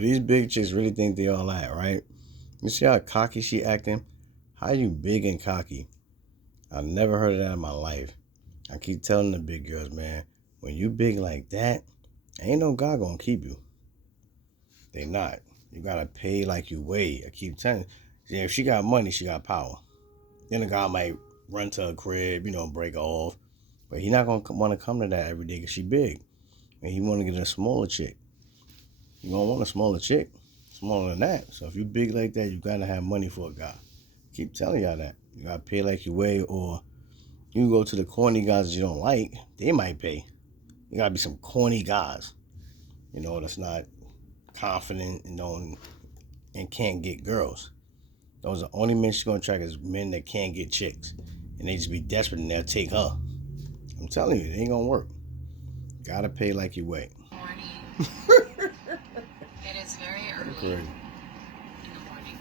these big chicks really think they all that, right? You see how cocky she acting? How you big and cocky? I never heard of that in my life. I keep telling the big girls, man, when you big like that, ain't no God gonna keep you. They not. You gotta pay like you weigh. I keep telling you. Yeah, if she got money, she got power. Then the guy might run to her crib, break her off. But he not gonna want to come to that every day because she big. And he want to get a smaller chick. You don't want a smaller chick. Smaller than that. So if you big like that, you gotta have money for a guy. Keep telling y'all that. You gotta pay like you weigh, or you go to the corny guys that you don't like, they might pay. You gotta be some corny guys, that's not confident and can't get girls. Those are the only men she's gonna attract is men that can't get chicks. And they just be desperate and they'll take her. I'm telling you, it ain't gonna work. Gotta pay like you weigh. Morning. It is very early in the morning.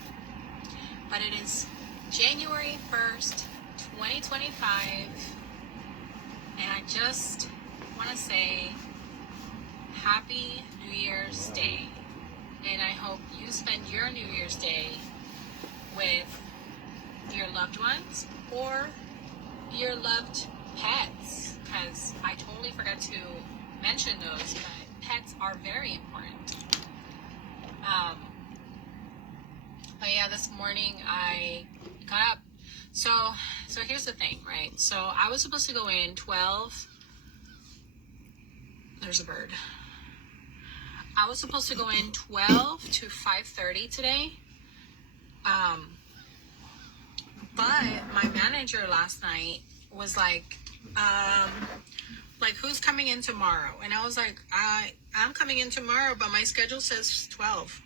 But it is January 1st, 2025. And I just want to say Happy New Year's Day. And I hope you spend your New Year's Day with your loved ones or your loved pets, because I totally forgot to mention those, but pets are very important. But yeah, this morning I got up. So here's the thing, right? So I was supposed to go in 12. There's a bird. I was supposed to go in 12 to 5:30 today. But my manager last night was like, who's coming in tomorrow? And I was like, I'm coming in tomorrow, but my schedule says 12.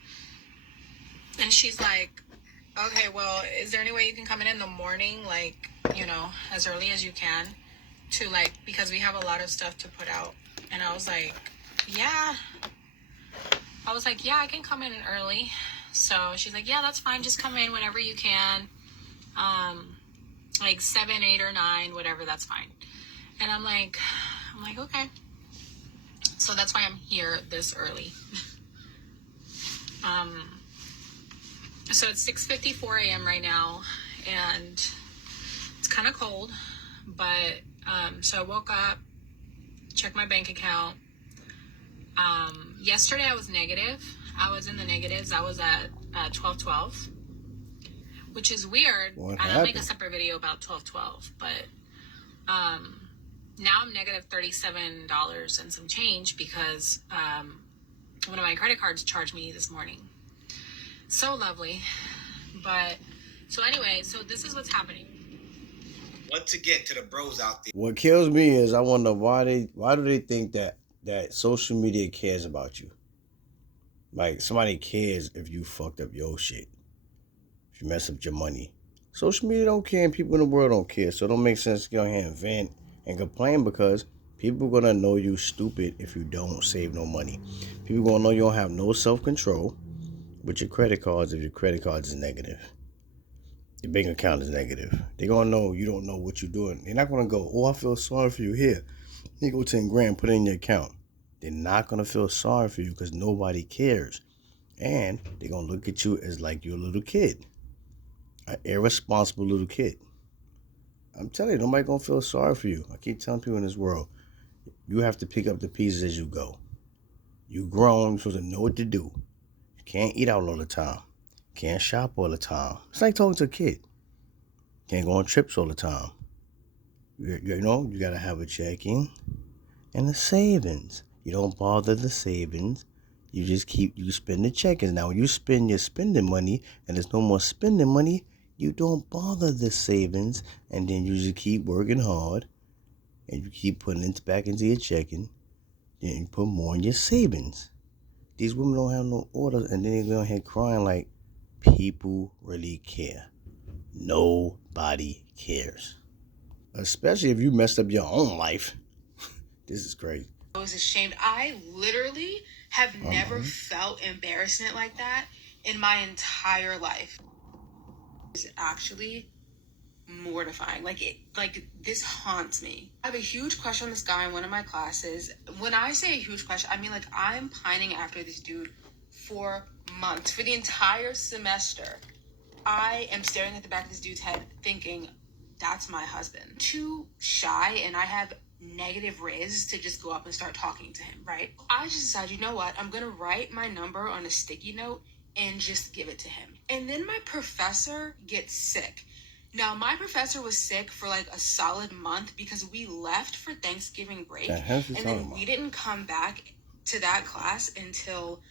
And she's like, okay, well, is there any way you can come in the morning, as early as you can because we have a lot of stuff to put out. And I was like, yeah, I can come in early. So she's like, yeah, that's fine. Just come in whenever you can. 7, 8, or 9, whatever, that's fine. And I'm like, okay. So that's why I'm here this early. So it's 6:54 a.m. right now, and it's kind of cold, but, so I woke up, checked my bank account. Yesterday I was negative. I was in the negatives. I was at 12.12, which is weird. And I'll make a separate video about 12.12, but, now I'm negative $37 and some change because, one of my credit cards charged me this morning. So lovely. But so anyway, so this is what's happening. Once again, to the bros out there. What kills me is I wonder why do they think that social media cares about you? Like somebody cares if you fucked up your shit, if you mess up your money. Social media don't care and people in the world don't care. So it don't make sense to go ahead and vent and complain because people are gonna know you stupid if you don't save no money. People gonna know you don't have no self-control with your credit cards if your credit card is negative. Your bank account is negative. They're gonna know you don't know what you're doing. They're not gonna go, oh, I feel sorry for you. Here you go 10 grand, put it in your account. They're not gonna feel sorry for you because nobody cares. And they're gonna look at you as like you're a little kid. An irresponsible little kid. I'm telling you, nobody gonna feel sorry for you. I keep telling people in this world, you have to pick up the pieces as you go. You grown, you're supposed to know what to do. You can't eat out all the time. Can't shop all the time. It's like talking to a kid. Can't go on trips all the time. You gotta have a checking and a savings. You don't bother the savings. You spend the checkings. Now, when you spend your spending money and there's no more spending money, you don't bother the savings. And then you just keep working hard and you keep putting it back into your checking. Then you put more in your savings. These women don't have no orders and then they go ahead crying like, people really care. Nobody cares. Especially if you messed up your own life. This is crazy. I was ashamed. I literally have never felt embarrassment like that in my entire life. It's actually mortifying. This haunts me. I have a huge crush on this guy in one of my classes. When I say a huge crush, I mean I'm pining after this dude for months. For the entire semester, I am staring at the back of this dude's head thinking, that's my husband. Too shy, and I have negative riz to just go up and start talking to him, right? I just decided, you know what? I'm going to write my number on a sticky note and just give it to him. And then my professor gets sick. Now, my professor was sick for like a solid month because we left for Thanksgiving break, and then we didn't come back to that class until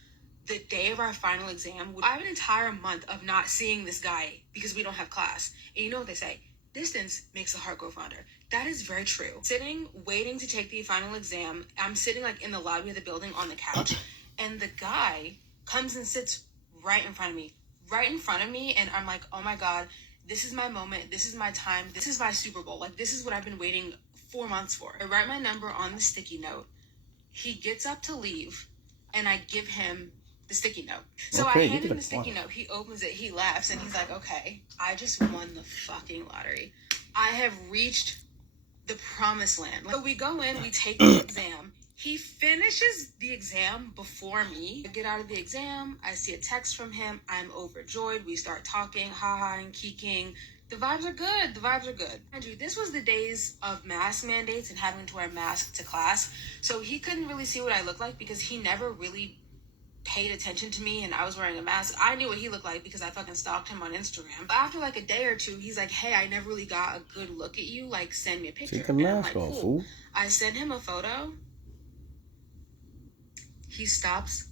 the day of our final exam. I have an entire month of not seeing this guy because we don't have class. And you know what they say? Distance makes the heart grow fonder. That is very true. Sitting, waiting to take the final exam, I'm sitting like in the lobby of the building on the couch, and the guy comes and sits right in front of me, and I'm like, oh my God, this is my moment, this is my time, this is my Super Bowl. Like, this is what I've been waiting 4 months for. I write my number on the sticky note. He gets up to leave, and I give him the sticky note. So I hand him the sticky note. He opens it, he laughs, and he's like, okay, I just won the fucking lottery. I have reached the promised land. So we go in, we take the exam. He finishes the exam before me. I get out of the exam, I see a text from him. I'm overjoyed. We start talking, ha-ha and kiking. The vibes are good. The vibes are good. Andrew, this was the days of mask mandates and having to wear a mask to class. So he couldn't really see what I looked like because he never really paid attention to me and I was wearing a mask. I knew what he looked like because I fucking stalked him on Instagram. But after like a day or two, he's like, hey, I never really got a good look at you. Like, send me a picture. Take the mask off, fool. I send him a photo. He stops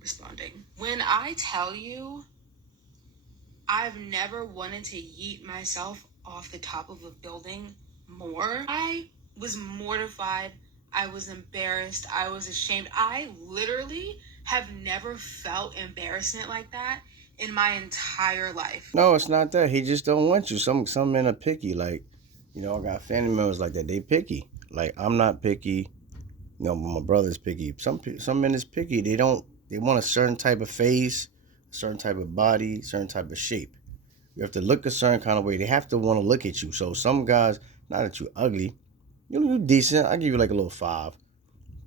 responding. When I tell you, I've never wanted to yeet myself off the top of a building more. I was mortified. I was embarrassed. I was ashamed. I literally have never felt embarrassment like that in my entire life. No, it's not that. He just don't want you. Some men are picky. Like, you know, I got family members like that. They picky. Like, I'm not picky. You know, my brother's picky. Some men is picky. They want a certain type of face, a certain type of body, certain type of shape. You have to look a certain kind of way. They have to want to look at you. So some guys, not that you ugly, you're decent. I give you like a little 5.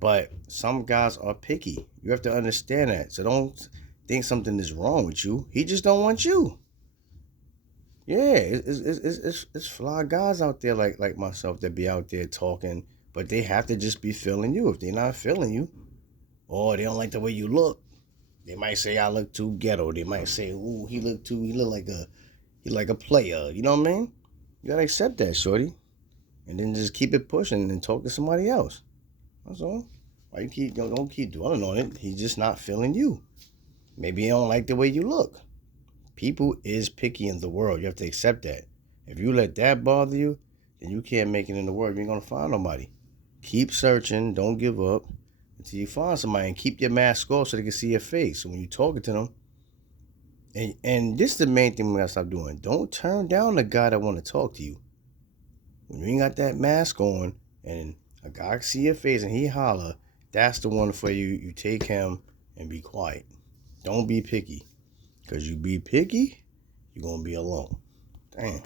But some guys are picky. You have to understand that. So don't think something is wrong with you. He just don't want you. Yeah, it's fly guys out there like myself that be out there talking, but they have to just be feeling you. If they're not feeling you, or they don't like the way you look, they might say I look too ghetto. They might say, ooh, he look like a player. You know what I mean? You gotta accept that, shorty. And then just keep it pushing and talk to somebody else. That's all. Why you don't keep dwelling on it? He's just not feeling you. Maybe he don't like the way you look. People is picky in the world. You have to accept that. If you let that bother you, then you can't make it in the world. You ain't gonna find nobody. Keep searching. Don't give up until you find somebody, and keep your mask off so they can see your face. So when you're talking to them, and this is the main thing we gotta stop doing. Don't turn down the guy that want to talk to you. When you ain't got that mask on and a guy can see your face and he holler, that's the one for you. You take him and be quiet. Don't be picky. Because you be picky, you're going to be alone. Damn.